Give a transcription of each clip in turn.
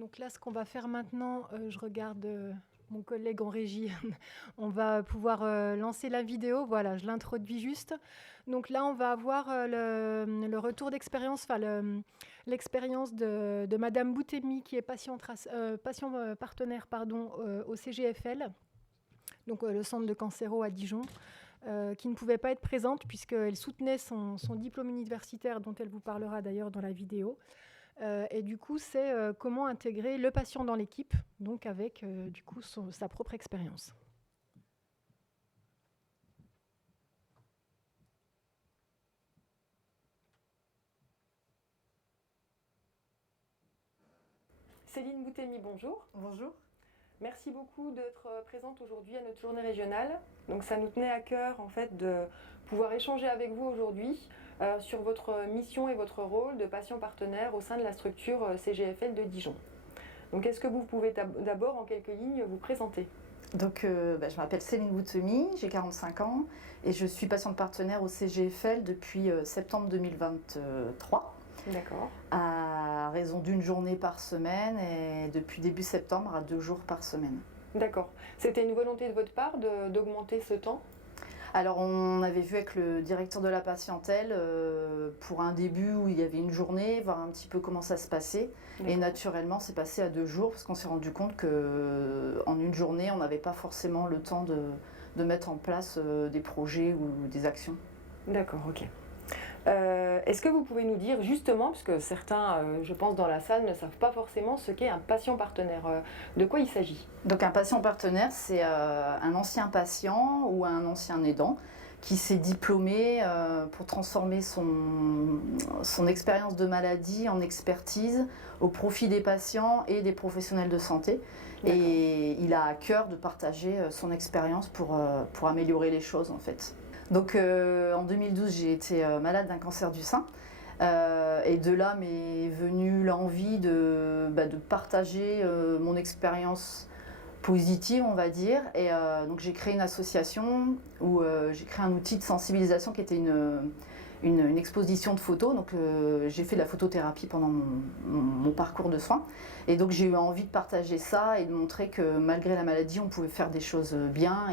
Donc là, ce qu'on va faire maintenant, je regarde, mon collègue en régie. On va pouvoir, lancer la vidéo. Voilà, je l'introduis juste. Donc là, on va avoir, le retour d'expérience, enfin l'expérience de madame Boutemi qui est partenaire pardon, au CGFL, donc le centre de cancéro à Dijon, qui ne pouvait pas être présente puisqu'elle soutenait son diplôme universitaire dont elle vous parlera d'ailleurs dans la vidéo. Et du coup, c'est comment intégrer le patient dans l'équipe, donc avec du coup sa propre expérience. Céline Boutemi, bonjour. Bonjour. Merci beaucoup d'être présente aujourd'hui à notre journée régionale. Donc ça nous tenait à cœur en fait de pouvoir échanger avec vous aujourd'hui sur votre mission et votre rôle de patient partenaire au sein de la structure CGFL de Dijon. Donc est-ce que vous pouvez d'abord en quelques lignes vous présenter? Donc, je m'appelle Céline Boutemi, j'ai 45 ans et je suis patiente partenaire au CGFL depuis septembre 2023. D'accord. À raison d'une journée par semaine et depuis début septembre à 2 jours par semaine. D'accord. C'était une volonté de votre part d'augmenter ce temps? Alors on avait vu avec le directeur de la patientèle pour un début où il y avait une journée, voir un petit peu comment ça se passait. Et naturellement c'est passé à 2 jours parce qu'on s'est rendu compte qu'en une journée on n'avait pas forcément le temps de mettre en place des projets ou des actions. D'accord, ok. Est-ce que vous pouvez nous dire justement, parce que certains, je pense dans la salle, ne savent pas forcément ce qu'est un patient partenaire, de quoi il s'agit? Donc un patient partenaire, c'est un ancien patient ou un ancien aidant qui s'est diplômé pour transformer son expérience de maladie en expertise au profit des patients et des professionnels de santé. Et il a à cœur de partager son expérience pour améliorer les choses en fait. Donc en 2012, j'ai été malade d'un cancer du sein. Et de là m'est venue l'envie de partager mon expérience positive, on va dire. Et donc j'ai créé une association où j'ai créé un outil de sensibilisation qui était une exposition de photos. Donc j'ai fait de la photothérapie pendant mon parcours de soins. Et donc j'ai eu envie de partager ça et de montrer que malgré la maladie, on pouvait faire des choses bien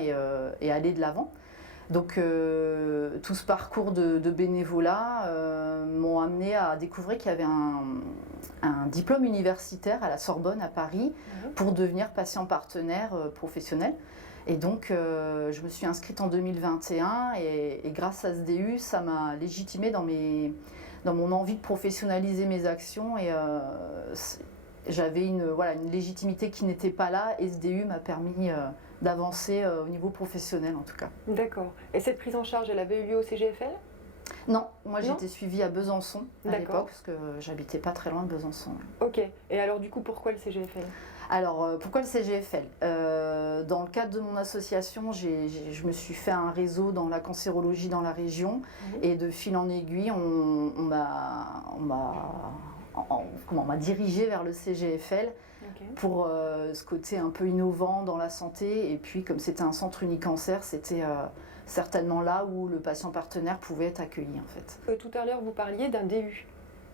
et aller de l'avant. Donc tout ce parcours de bénévolat m'ont amené à découvrir qu'il y avait un diplôme universitaire à la Sorbonne à Paris pour devenir patient partenaire professionnel. Et donc je me suis inscrite en 2021 et grâce à ce DU, ça m'a légitimée dans mon envie de professionnaliser mes actions et j'avais une légitimité qui n'était pas là et ce DU m'a permis d'avancer au niveau professionnel en tout cas. D'accord. Et cette prise en charge, elle avait eu lieu au CGFL? Non, moi j'étais suivie à Besançon à l'époque parce que j'habitais pas très loin de Besançon. Ok. Et alors du coup, pourquoi le CGFL? Alors pourquoi le CGFL? Dans le cadre de mon association, je me suis fait un réseau dans la cancérologie dans la région et de fil en aiguille, on m'a dirigée vers le CGFL pour ce côté un peu innovant dans la santé. Et puis comme c'était un centre unicancer, c'était certainement là où le patient partenaire pouvait être accueilli en fait. Tout à l'heure, vous parliez d'un DU.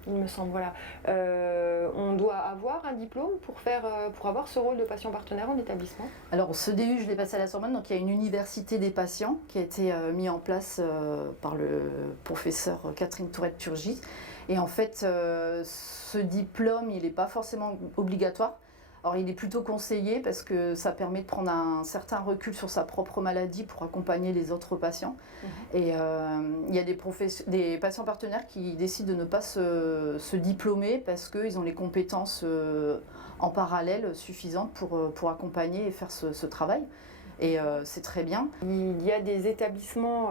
Il me semble, voilà. On doit avoir un diplôme pour avoir ce rôle de patient partenaire en établissement? Alors ce DU, je l'ai passé à la Sorbonne, donc il y a une université des patients qui a été mis en place par le professeur Catherine Tourette-Turgis. Et en fait, ce diplôme, il n'est pas forcément obligatoire. Alors il est plutôt conseillé parce que ça permet de prendre un certain recul sur sa propre maladie pour accompagner les autres patients. Et il y a des patients partenaires qui décident de ne pas se diplômer parce qu'ils ont les compétences en parallèle suffisantes pour accompagner et faire ce travail. Et c'est très bien. Il y a des établissements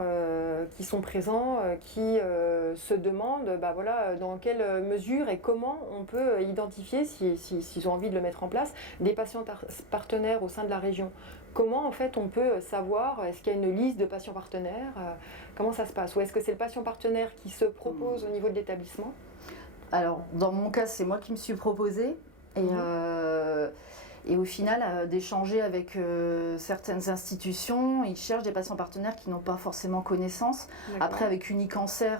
qui sont présents, qui se demandent dans quelle mesure et comment on peut identifier, s'ils ont envie de le mettre en place, des patients partenaires au sein de la région. Comment en fait on peut savoir, est-ce qu'il y a une liste de patients partenaires, comment ça se passe? Ou est-ce que c'est le patient partenaire qui se propose au niveau de l'établissement? Alors dans mon cas, c'est moi qui me suis proposée. Et Et au final, d'échanger avec certaines institutions, ils cherchent des patients partenaires qui n'ont pas forcément connaissance. Après, avec Unicancer,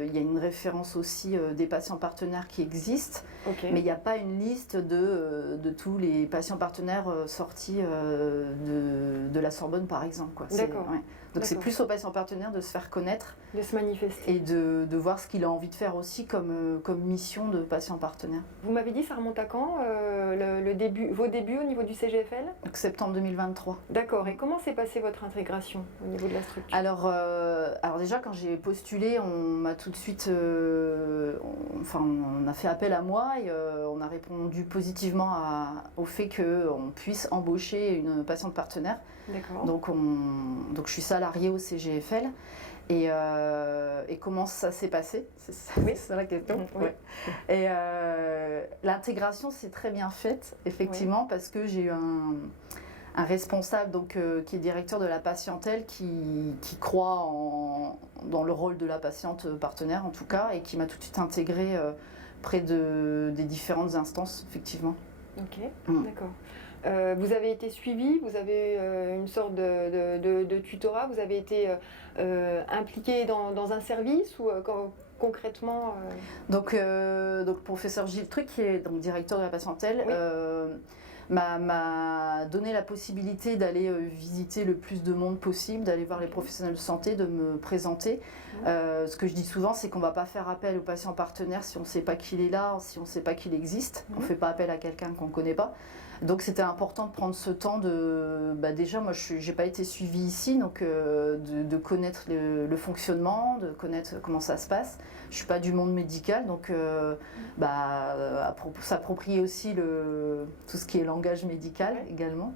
il y a une référence aussi des patients partenaires qui existent, mais il n'y a pas une liste de tous les patients partenaires sortis de la Sorbonne, par exemple, quoi. D'accord. Ouais. Donc c'est plus aux patients partenaires de se faire connaître, de se manifester et de voir ce qu'il a envie de faire aussi comme mission de patient partenaire. Vous m'avez dit, ça remonte à quand, vos débuts au niveau du CGFL? Donc septembre 2023. D'accord. Et comment s'est passée votre intégration au niveau de la structure? Alors déjà, quand j'ai postulé, on m'a tout de suite, on a fait appel à moi et on a répondu positivement au fait qu'on puisse embaucher une patiente partenaire. D'accord. Donc je suis salariée au CGFL. Et comment ça s'est passé? C'est ça la question. Oui. Ouais. Et l'intégration s'est très bien faite, effectivement, parce que j'ai eu un responsable qui est directeur de la patientèle qui croit dans le rôle de la patiente partenaire, en tout cas, et qui m'a tout de suite intégrée près des différentes instances, effectivement. Ok, d'accord. Vous avez été suivi, vous avez une sorte de tutorat, vous avez été impliqué dans un service ou concrètement Donc, professeur Gilles Truc, qui est donc directeur de la patientèle, m'a donné la possibilité d'aller visiter le plus de monde possible, d'aller voir les professionnels de santé, de me présenter. Ce que je dis souvent, c'est qu'on ne va pas faire appel au patient partenaire si on ne sait pas qu'il est là, si on ne sait pas qu'il existe. On ne fait pas appel à quelqu'un qu'on ne connaît pas. Donc c'était important de prendre ce temps déjà moi je n'ai pas été suivie ici, donc de connaître le fonctionnement, de connaître comment ça se passe. Je ne suis pas du monde médical, donc s'approprier aussi tout ce qui est langage médical également.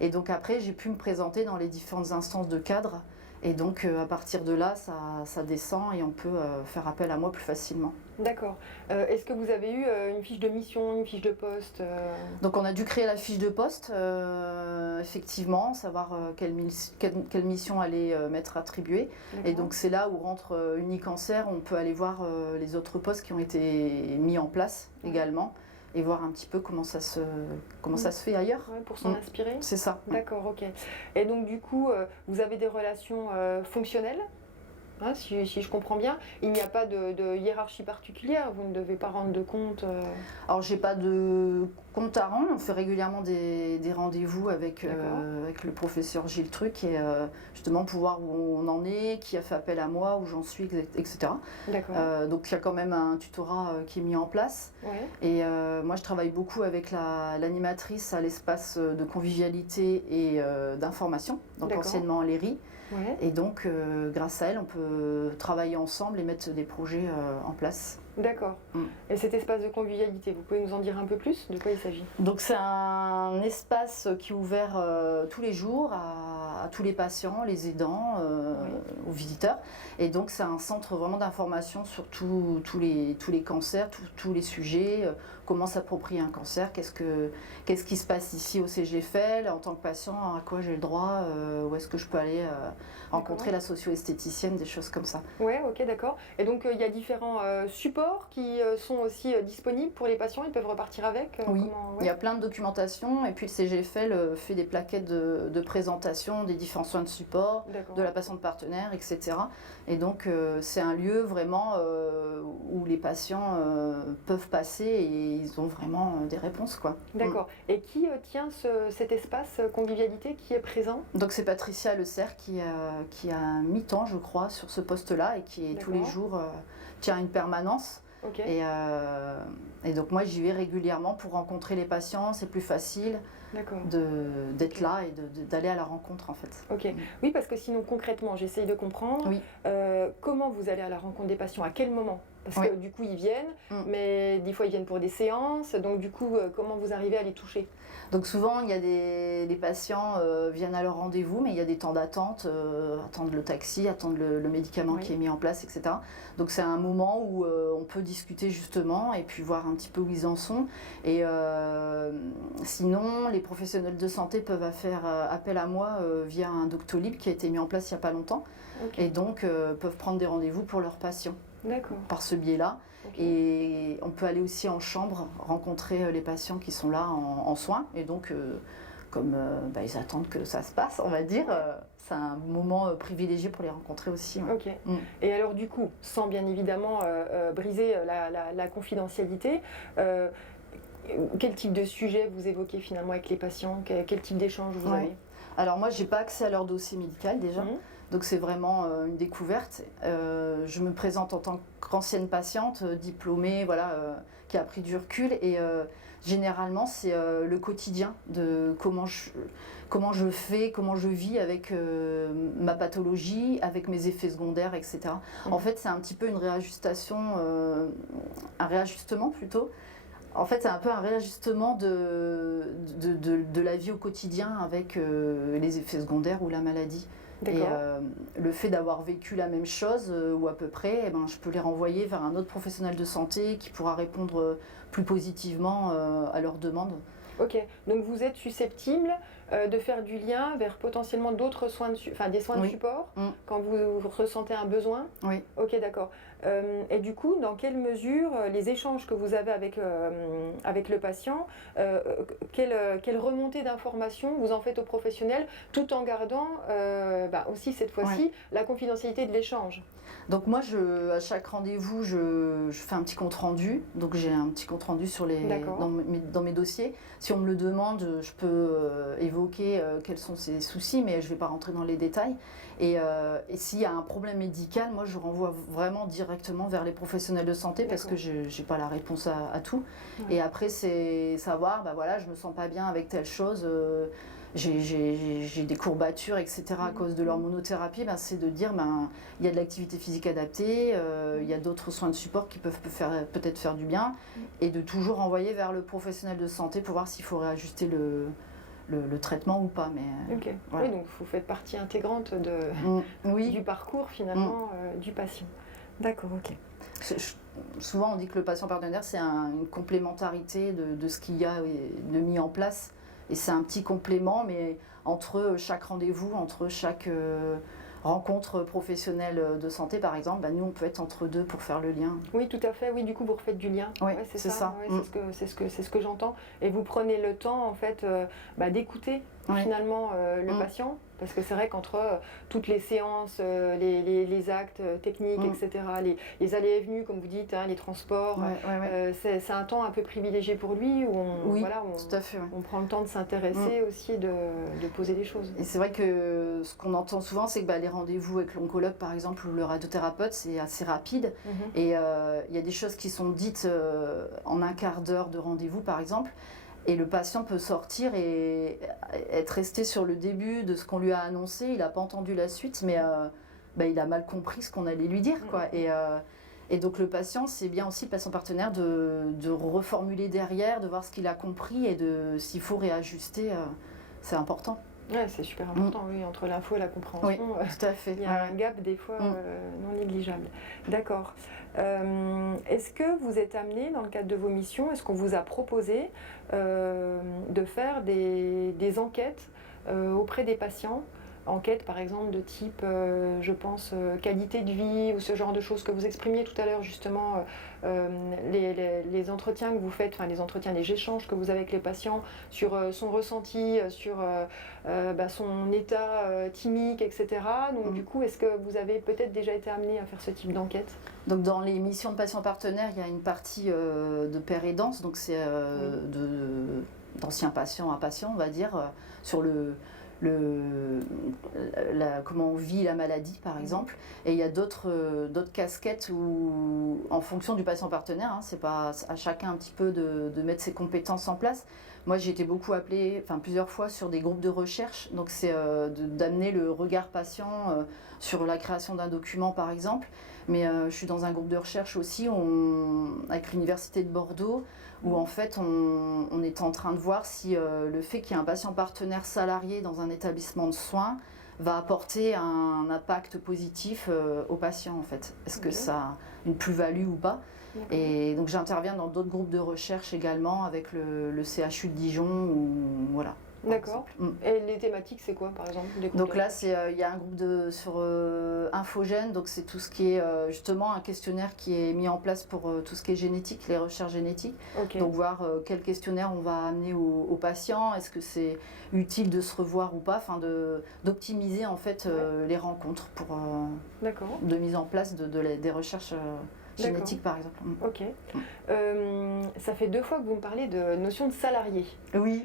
Et donc après j'ai pu me présenter dans les différentes instances de cadre. Et donc à partir de là, ça descend et on peut faire appel à moi plus facilement. D'accord. Est-ce que vous avez eu une fiche de mission, une fiche de poste Donc on a dû créer la fiche de poste, effectivement, savoir quelle mission allait m'être attribuée. Et donc c'est là où rentre Unicancer, on peut aller voir les autres postes qui ont été mis en place également. Et voir un petit peu comment ça se fait ailleurs. Ouais, pour s'en inspirer. C'est ça. D'accord, ok. Et donc du coup, vous avez des relations fonctionnelles, hein, si je comprends bien. Il n'y a pas de hiérarchie particulière, vous ne devez pas rendre de compte Alors j'ai pas de compte à rendre, on fait régulièrement des rendez-vous avec le professeur Gilles Truc et justement pour voir où on en est, qui a fait appel à moi, où j'en suis, etc. Donc il y a quand même un tutorat qui est mis en place. Et moi je travaille beaucoup avec l'animatrice à l'espace de convivialité et d'information, donc anciennement l'ERI. Et donc grâce à elle on peut travailler ensemble et mettre des projets en place. D'accord. Et cet espace de convivialité, vous pouvez nous en dire un peu plus? De quoi il s'agit? Donc c'est un espace qui est ouvert tous les jours à tous les patients, les aidants, aux visiteurs. Et donc c'est un centre vraiment d'information sur tous les cancers, tous les sujets, comment s'approprier un cancer, qu'est-ce qui se passe ici au CGFL en tant que patient, à quoi j'ai le droit, où est-ce que je peux aller rencontrer la socio-esthéticienne, des choses comme ça. Ouais, ok, d'accord. Et donc il y a différents supports qui sont aussi disponibles pour les patients, ils peuvent repartir avec Oui, il y a plein de documentation et puis le CGFL fait des plaquettes de présentation des différents soins de support, de la patiente partenaire, etc. Et donc c'est un lieu vraiment où les patients peuvent passer et ils ont vraiment des réponses, quoi. D'accord. Et qui tient cet espace convivialité qui est présent? Donc c'est Patricia Le Cerf qui a mi-temps, je crois, sur ce poste-là et qui est tous les jours tient une permanence. Et donc moi j'y vais régulièrement pour rencontrer les patients, c'est plus facile d'être là et d'aller à la rencontre en fait. Ok, oui, parce que sinon concrètement j'essaye de comprendre comment vous allez à la rencontre des patients, à quel moment? Parce que du coup ils viennent, mais des fois ils viennent pour des séances, donc du coup comment vous arrivez à les toucher? Donc souvent il y a les patients viennent à leur rendez-vous, mais il y a des temps d'attente, attendre le taxi, attendre le médicament qui est mis en place, etc. Donc c'est un moment où on peut discuter justement et puis voir un petit peu où ils en sont. Et sinon les professionnels de santé peuvent faire appel à moi via un Doctolib qui a été mis en place il n'y a pas longtemps et donc peuvent prendre des rendez-vous pour leurs patients. D'accord. par ce biais-là. Ok. Et on peut aller aussi en chambre, rencontrer les patients qui sont là en soins. Et donc, comme ils attendent que ça se passe, on va dire, c'est un moment privilégié pour les rencontrer aussi. Ouais. Ok. Et alors du coup, sans bien évidemment briser la confidentialité, quel type de sujet vous évoquez finalement avec les patients? Quel type d'échange vous avez? Alors moi, j'ai pas accès à leur dossier médical déjà. Donc c'est vraiment une découverte. Je me présente en tant qu'ancienne patiente, diplômée, voilà, qui a pris du recul. Et généralement, c'est le quotidien de comment je fais, comment je vis avec ma pathologie, avec mes effets secondaires, etc. En fait, c'est un petit peu une réajustation, un réajustement plutôt. En fait, c'est un peu un réajustement de la vie au quotidien avec les effets secondaires ou la maladie. Et le fait d'avoir vécu la même chose ou à peu près, eh ben, je peux les renvoyer vers un autre professionnel de santé qui pourra répondre plus positivement à leurs demandes. Ok, donc vous êtes susceptible de faire du lien vers potentiellement d'autres soins, des soins de support quand vous ressentez un besoin? Oui. Ok, d'accord. Et du coup, dans quelle mesure les échanges que vous avez avec le patient, quelle remontée d'informations vous en faites aux professionnels, tout en gardant aussi cette fois-ci la confidentialité de l'échange? Donc moi, à chaque rendez-vous, je fais un petit compte rendu. Donc j'ai un petit compte rendu dans mes dossiers. Si on me le demande, je peux évoquer quels sont ses soucis, mais je ne vais pas rentrer dans les détails. Et s'il y a un problème médical, moi je renvoie vraiment directement vers les professionnels de santé parce que je n'ai pas la réponse à tout. Ouais. Et après, c'est savoir, je ne me sens pas bien avec telle chose. J'ai des courbatures, etc. à cause de l'hormonothérapie, c'est de dire il y a de l'activité physique adaptée, il y a d'autres soins de support qui peuvent peut-être faire du bien, et de toujours envoyer vers le professionnel de santé pour voir s'il faut réajuster le traitement ou pas. Mais, voilà. Oui, donc vous faites partie intégrante du parcours finalement du patient. D'accord, ok. Souvent on dit que le patient partenaire c'est une complémentarité de ce qu'il y a de mis en place. Et c'est un petit complément, mais entre chaque rendez-vous, entre chaque rencontre professionnelle de santé, par exemple, nous, on peut être entre deux pour faire le lien. Oui, tout à fait. Oui, du coup, vous refaites du lien. Oui, c'est ça. Ouais, c'est ce que j'entends. Et vous prenez le temps, en fait, d'écouter finalement le patient. Parce que c'est vrai qu'entre toutes les séances, les actes techniques, etc., les allées et venues, comme vous dites, les transports, c'est un temps un peu privilégié pour lui où tout à fait, on prend le temps de s'intéresser aussi, de poser des choses. Et c'est vrai que ce qu'on entend souvent, c'est que les rendez-vous avec l'oncologue, par exemple, ou le radiothérapeute, c'est assez rapide. Et il y a des choses qui sont dites en un quart d'heure de rendez-vous, par exemple. Et le patient peut sortir et être resté sur le début de ce qu'on lui a annoncé. Il n'a pas entendu la suite, mais il a mal compris ce qu'on allait lui dire, quoi. Et donc le patient, c'est bien aussi, le patient partenaire, de reformuler derrière, de voir ce qu'il a compris et s'il faut réajuster, c'est important. Ouais, c'est super important, oui, entre l'info et la compréhension. Oui, tout à fait. Il y a un gap des fois non négligeable. D'accord. Est-ce que vous êtes amené, dans le cadre de vos missions, est-ce qu'on vous a proposé de faire des enquêtes auprès des patients? Enquêtes par exemple de type, je pense, qualité de vie ou ce genre de choses que vous exprimiez tout à l'heure justement, les entretiens que vous faites, les échanges que vous avez avec les patients sur son ressenti, sur son état thymique, etc. Donc du coup, est-ce que vous avez peut-être déjà été amené à faire ce type d'enquête? Donc dans les missions de patients partenaires, il y a une partie de père aidance, donc c'est d'anciens patients à patients, on va dire, sur comment on vit la maladie par exemple. Et il y a d'autres casquettes où, en fonction du patient partenaire, c'est pas à chacun un petit peu de mettre ses compétences en place. Moi j'ai été beaucoup appelée plusieurs fois sur des groupes de recherche, donc c'est d'amener le regard patient sur la création d'un document par exemple. Mais je suis dans un groupe de recherche aussi avec l'Université de Bordeaux, où en fait on est en train de voir si le fait qu'il y ait un patient partenaire salarié dans un établissement de soins va apporter un impact positif aux patients en fait. Est-ce que ça a une plus-value ou pas? Et donc j'interviens dans d'autres groupes de recherche également avec le CHU de Dijon, voilà. D'accord. Et les thématiques, c'est quoi, par exemple, des groupes Donc de là, recherche? il y a un groupe sur Infogène, donc c'est tout ce qui est justement un questionnaire qui est mis en place pour tout ce qui est génétique, les recherches génétiques. Ok. Donc voir quel questionnaire on va amener aux patients, est-ce que c'est utile de se revoir ou pas, enfin d'optimiser en fait les rencontres pour D'accord. de mise en place des recherches génétiques par exemple. Ok. Ça fait 2 fois que vous me parlez de notion de salarié. Oui.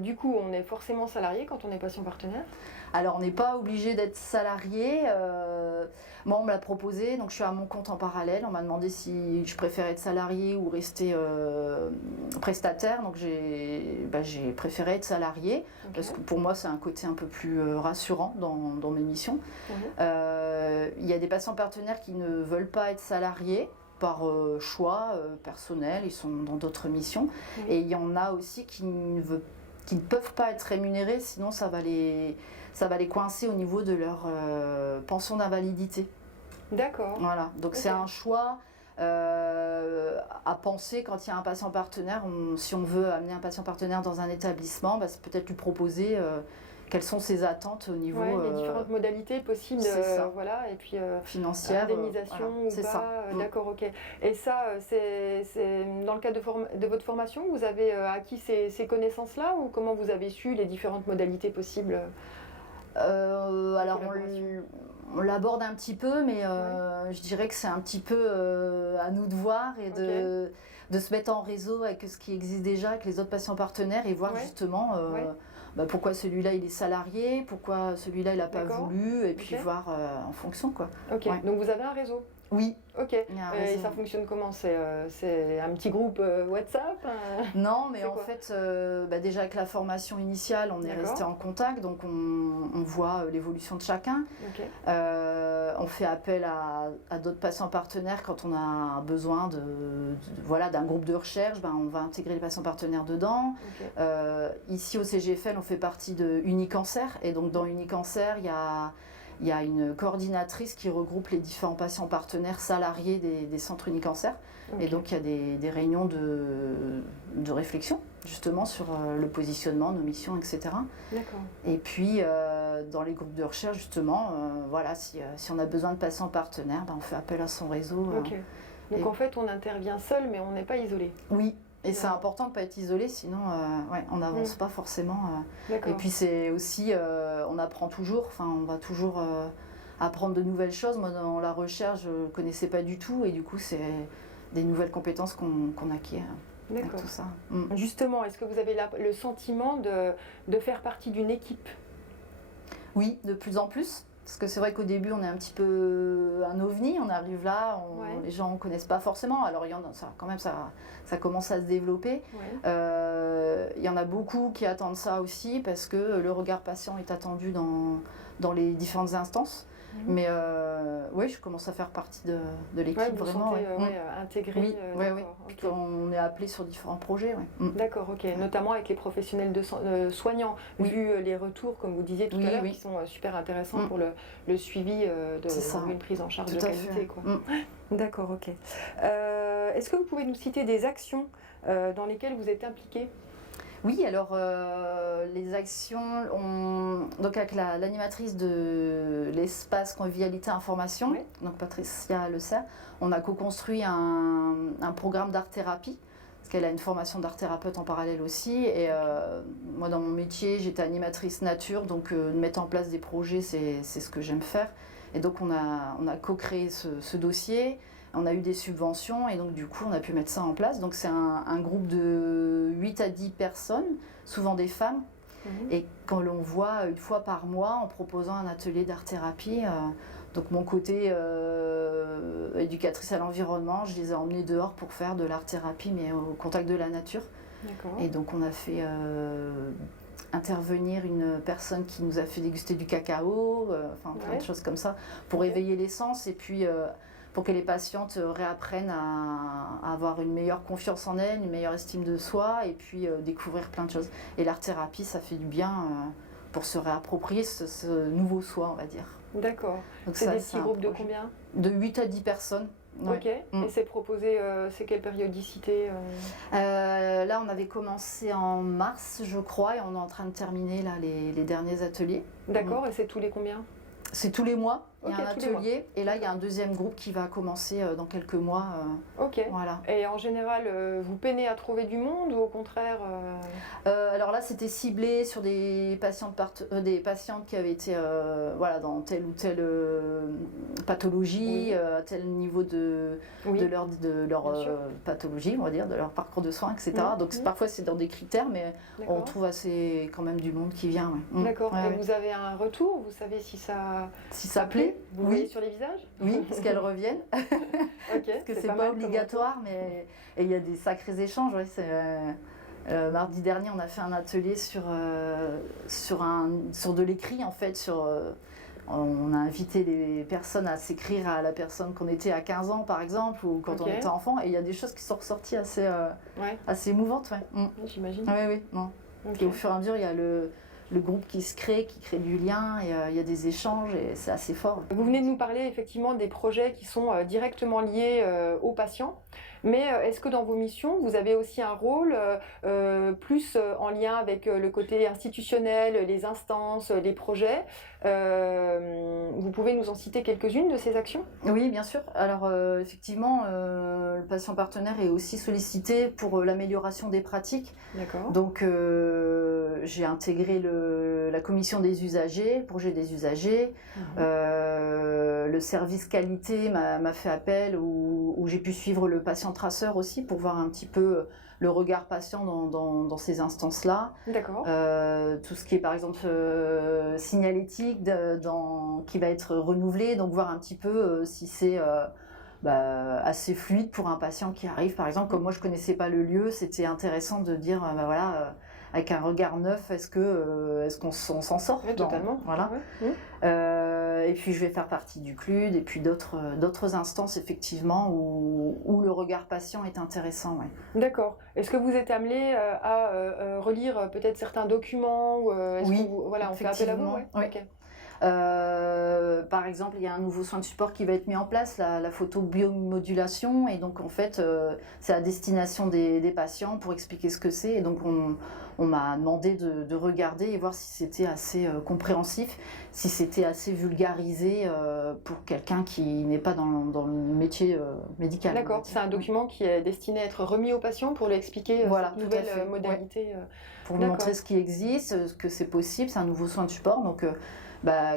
Du coup, on est forcément salarié quand on est patient partenaire? Alors, on n'est pas obligé d'être salarié. Moi, on me l'a proposé, donc je suis à mon compte en parallèle. On m'a demandé si je préférais être salarié ou rester prestataire. Donc, j'ai préféré être salarié, parce que pour moi, c'est un côté un peu plus rassurant dans mes missions. Il y a des patients partenaires qui ne veulent pas être salariés par choix personnel, ils sont dans d'autres missions. Et il y en a aussi qui ne peuvent pas être rémunérés, sinon ça va les coincer au niveau de leur pension d'invalidité. D'accord. Voilà, donc c'est un choix à penser quand il y a un patient partenaire. Si on veut amener un patient partenaire dans un établissement, c'est peut-être lui proposer quelles sont ses attentes au niveau les différentes modalités possibles, voilà, et puis financière, indemnisation ou pas. Ça. D'accord, ok. Et ça, c'est dans le cadre de votre formation, vous avez acquis ces connaissances-là, ou comment vous avez su les différentes modalités possibles? Alors on l'aborde un petit peu, mais je dirais que c'est un petit peu à nous de voir et de se mettre en réseau avec ce qui existe déjà, avec les autres patients partenaires, et voir justement pourquoi celui-là il est salarié, pourquoi celui-là il n'a pas voulu, et puis voir en fonction quoi. Ok, donc vous avez un réseau? Oui. Ok, et ça fonctionne comment? C'est un petit groupe WhatsApp? Non, mais en fait, déjà avec la formation initiale, on est resté en contact, donc on voit l'évolution de chacun. On fait appel à d'autres patients partenaires quand on a besoin d'un groupe de recherche, on va intégrer les patients partenaires dedans. Ici au CGFL, on fait partie de Unicancer, et donc dans Unicancer, il y a une coordinatrice qui regroupe les différents patients partenaires salariés des centres Unicancer. Et donc il y a des réunions de réflexion justement sur le positionnement, nos missions, etc. D'accord. Et puis dans les groupes de recherche justement, si on a besoin de patients partenaires, on fait appel à son réseau. Donc en fait on intervient seul, mais on n'est pas isolé. Oui. Et c'est important de ne pas être isolé, sinon on n'avance pas forcément. Et puis c'est aussi, on apprend toujours, on va toujours apprendre de nouvelles choses. Moi dans la recherche, je ne connaissais pas du tout, et du coup c'est des nouvelles compétences qu'on acquiert avec tout ça. Justement, est-ce que vous avez le sentiment de faire partie d'une équipe? Oui, de plus en plus. Parce que c'est vrai qu'au début, on est un petit peu un ovni, on arrive là, les gens ne connaissent pas forcément. Alors, ça commence à se développer. Il y en a beaucoup qui attendent ça aussi, parce que le regard patient est attendu dans les différentes instances. Mais oui, je commence à faire partie de l'équipe, vraiment. Intégrée. Oui. On est appelé sur différents projets. D'accord, ok. Notamment avec les professionnels soignants, vu les retours, comme vous disiez tout à l'heure, qui sont super intéressants pour le suivi d'une prise en charge de qualité. D'accord, ok. Est-ce que vous pouvez nous citer des actions dans lesquelles vous êtes impliqués? Oui, alors les actions, donc avec l'animatrice de l'espace convivialité information, donc Patricia Le Serre, on a co-construit un programme d'art-thérapie, parce qu'elle a une formation d'art-thérapeute en parallèle aussi. Et moi, dans mon métier, j'étais animatrice nature, donc mettre en place des projets, c'est ce que j'aime faire. Et donc on a co-créé ce dossier. On a eu des subventions, et donc du coup on a pu mettre ça en place. Donc c'est un groupe de 8 à 10 personnes, souvent des femmes. Et quand l'on voit une fois par mois en proposant un atelier d'art-thérapie, donc mon côté éducatrice à l'environnement, je les ai emmenés dehors pour faire de l'art-thérapie, mais au contact de la nature. Et donc on a fait intervenir une personne qui nous a fait déguster du cacao, plein de choses comme ça, pour éveiller les sens, et puis pour que les patientes réapprennent à avoir une meilleure confiance en elles, une meilleure estime de soi, et puis découvrir plein de choses. Et l'art-thérapie, ça fait du bien pour se réapproprier ce nouveau soi, on va dire. D'accord. C'est des petits groupes de combien? De 8 à 10 personnes. Ouais. Ok. Et c'est proposé, c'est quelle périodicité Là, on avait commencé en mars, je crois, et on est en train de terminer là, les derniers ateliers. D'accord, et c'est tous les combien? C'est tous les mois, il y a Ok, un tous les mois. atelier, et là, il y a un deuxième groupe qui va commencer dans quelques mois. Ok. Voilà. Et en général, vous peinez à trouver du monde ou au contraire Alors là, c'était ciblé sur des patientes qui avaient été voilà, dans telle ou telle pathologie, Oui. à tel niveau de Oui. de leur Bien sûr. pathologie, on va dire, de leur parcours de soins, etc. Donc Mhm. parfois, c'est dans des critères, mais on D'accord. trouve assez quand même du monde qui vient. Ouais. D'accord. Ouais, Et ouais. vous avez un retour? Vous savez si ça Si ça plaît, Vous oui. voyez sur les visages? Oui, parce qu'elles reviennent. Ok. Parce que c'est pas pas mal comme obligatoire, mais et il y a des sacrés échanges. Ouais, mardi dernier, on a fait un atelier sur de l'écrit en fait. On a invité les personnes à s'écrire à la personne qu'on était à 15 ans par exemple, ou quand Ok. on était enfant, et il y a des choses qui sont ressorties assez, retour. Ouais, assez émouvantes. Ouais. j'imagine. Oui, oui, non. Ok. Et au fur et à mesure, il y a le groupe qui se crée, qui crée du lien, et il y a des échanges, et c'est assez fort. Vous venez de nous parler effectivement des projets qui sont directement liés aux patients, mais est-ce que dans vos missions, vous avez aussi un rôle plus en lien avec le côté institutionnel, les instances, les projets Vous pouvez nous en citer quelques-unes de ces actions? Oui, bien sûr. Alors, effectivement, le patient partenaire est aussi sollicité pour l'amélioration des pratiques. D'accord. Donc, j'ai intégré la commission des usagers, le projet des usagers. Le service qualité m'a fait appel où j'ai pu suivre le patient traceur aussi pour voir un petit peu le regard patient dans ces instances-là. D'accord. Tout ce qui est par exemple signalétique qui va être renouvelé, donc voir un petit peu si c'est assez fluide pour un patient qui arrive. Par exemple, comme moi je connaissais pas le lieu, c'était intéressant de dire voilà, avec un regard neuf, est-ce qu'on s'en sort Oui, totalement. Voilà. Ouais. Et puis je vais faire partie du CLUD et puis d'autres instances effectivement où le regard patient est intéressant. Ouais. D'accord. Est-ce que vous êtes amené à relire peut-être certains documents ou est-ce Oui, voilà, on fait appel à vous? effectivement, Ouais. oui. Ok. Par exemple, il y a un nouveau soin de support qui va être mis en place, la photobiomodulation, et donc en fait, c'est à destination des patients pour expliquer ce que c'est. Et donc on m'a demandé de regarder et voir si c'était assez compréhensif, si c'était assez vulgarisé pour quelqu'un qui n'est pas dans le métier médical. D'accord, c'est un document qui est destiné à être remis aux patients pour lui expliquer Voilà, cette tout à nouvelle fait, modalité. ouais. Pour lui montrer ce qui existe, que c'est possible, c'est un nouveau soin de support, donc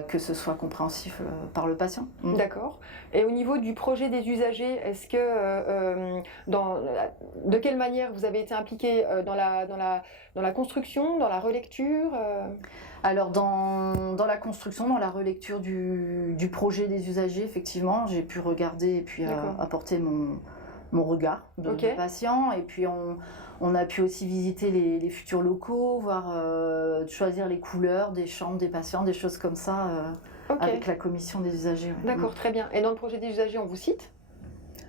que ce soit compréhensif par le patient. D'accord. Et au niveau du projet des usagers, est-ce que de quelle manière vous avez été impliqué dans la construction, dans la relecture Alors dans la construction, dans la relecture du projet des usagers, effectivement, j'ai pu regarder et puis apporter mon regard de patient, et puis on a pu aussi visiter les futurs locaux, voir choisir les couleurs des chambres des patients, des choses comme ça avec la commission des usagers. Ouais. D'accord, très bien. Et dans le projet des usagers, on vous cite?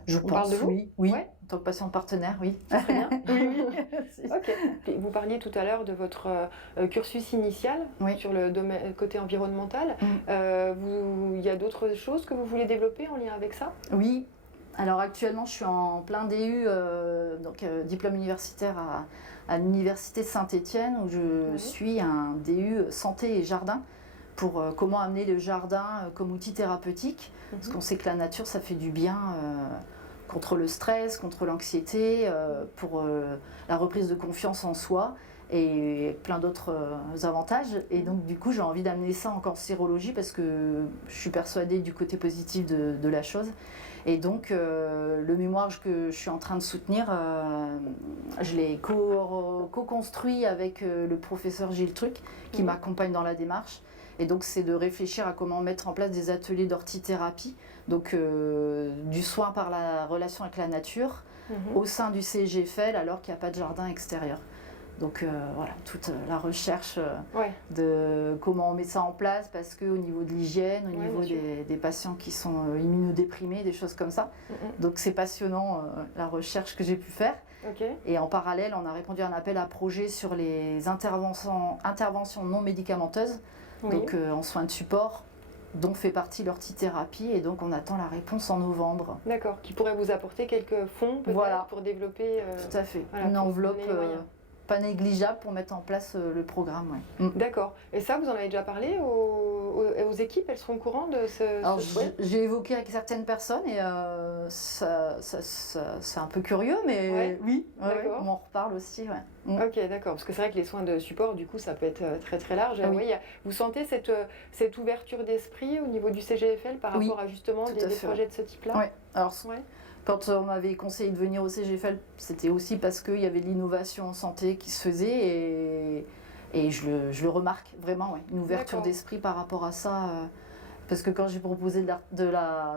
Je On pense, parle de vous? oui. Ouais. En tant que patient partenaire, oui. Très bien. Oui. Ok. Et vous parliez tout à l'heure de votre cursus initial sur le côté environnemental. Il y a d'autres choses que vous voulez développer en lien avec ça? Oui. Alors actuellement, je suis en plein DU, diplôme universitaire à l'université Saint-Étienne, où je suis un DU santé et jardin pour comment amener le jardin comme outil thérapeutique, parce qu'on sait que la nature, ça fait du bien contre le stress, contre l'anxiété, pour la reprise de confiance en soi et plein d'autres avantages. Et donc du coup, j'ai envie d'amener ça en cancérologie parce que je suis persuadée du côté positif de la chose. Et donc, le mémoire que je suis en train de soutenir, je l'ai co-construit avec le professeur Gilles Truc, qui m'accompagne dans la démarche. Et donc, c'est de réfléchir à comment mettre en place des ateliers d'orthithérapie, donc du soin par la relation avec la nature, au sein du CGFL, alors qu'il n'y a pas de jardin extérieur. Donc voilà, toute la recherche de comment on met ça en place, parce qu'au niveau de l'hygiène, au niveau des patients qui sont immunodéprimés, des choses comme ça. Donc c'est passionnant la recherche que j'ai pu faire. Et en parallèle, on a répondu à un appel à projet sur les interventions non médicamenteuses, donc en soins de support, dont fait partie l'ortithérapie, et donc on attend la réponse en novembre. D'accord, qui pourrait vous apporter quelques fonds peut-être Voilà. pour développer Tout à fait, voilà, une pour vous enveloppe donner les moyens. pas négligeable pour mettre en place le programme. Ouais. D'accord. Et ça, vous en avez déjà parlé aux équipes? Elles seront au courant de Alors, ce souhait? j'ai évoqué avec certaines personnes et c'est un peu curieux, mais Ouais. oui, D'accord. on en reparle aussi. Ouais. Ok, d'accord. Parce que c'est vrai que les soins de support, du coup, ça peut être très très large. Ah oui. Oui, vous sentez cette ouverture d'esprit au niveau du CGFL par Oui, rapport à justement tout des à fait, projets de ce type-là? Ouais. Alors, Ouais. quand on m'avait conseillé de venir au CGFL, c'était aussi parce qu'il y avait de l'innovation en santé qui se faisait et je le remarque vraiment, ouais, une ouverture D'accord. d'esprit par rapport à ça. Parce que quand j'ai proposé de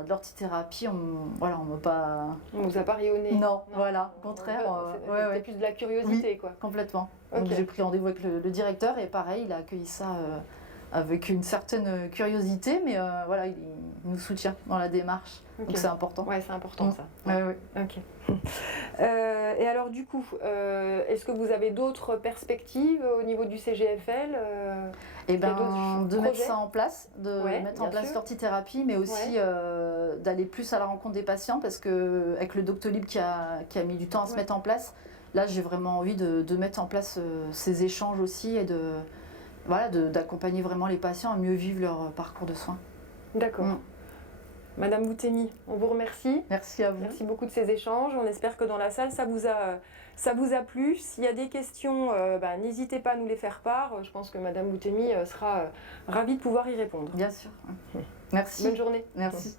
l'ortithérapie, on m'a pas... On vous a pas rayonné? Non, voilà, au contraire. C'était plus de la curiosité, quoi. Complètement. Ok. Donc j'ai pris rendez-vous avec le directeur et pareil, il a accueilli ça avec une certaine curiosité, mais voilà, il nous soutient dans la démarche. Ok. Donc c'est important. Ouais, c'est important ça. Ouais. Ok. Et alors du coup, est-ce que vous avez d'autres perspectives au niveau du CGFL Et Il y a ben, d'autres de mettre projets? ça en place, de Ouais, mettre en bien place sûr. l'ortithérapie, mais aussi d'aller plus à la rencontre des patients, parce que avec le Doctolib qui a mis du temps à se Ouais. mettre en place, là j'ai vraiment envie de mettre en place ces échanges aussi et d'accompagner vraiment les patients à mieux vivre leur parcours de soins. D'accord. Madame Boutemi, on vous remercie. Merci à vous. Merci beaucoup de ces échanges. On espère que dans la salle, ça vous a plu. S'il y a des questions, n'hésitez pas à nous les faire part. Je pense que Madame Boutemi sera ravie de pouvoir y répondre. Bien sûr. Merci. Bonne journée. Merci.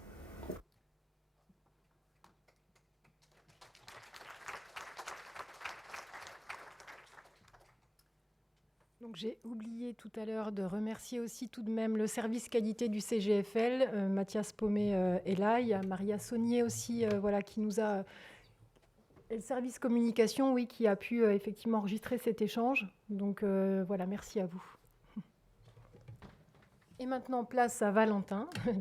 Donc j'ai oublié tout à l'heure de remercier aussi tout de même le service qualité du CGFL, Mathias Paumet est là, il y a Maria Saunier aussi qui nous a... Et le service communication, oui, qui a pu effectivement enregistrer cet échange. Donc voilà, merci à vous. Et maintenant, place à Valentin, le